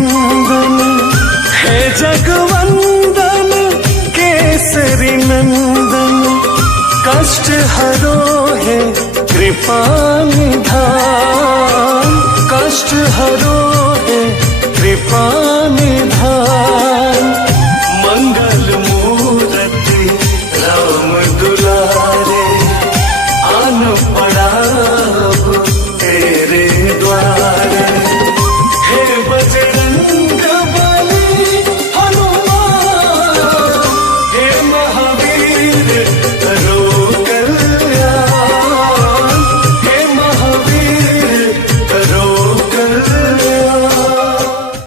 नंदन है जगवंदन केसरी नंदन, कष्ट हरो है कृपा निधान, कष्ट हरो है कृपा निधान।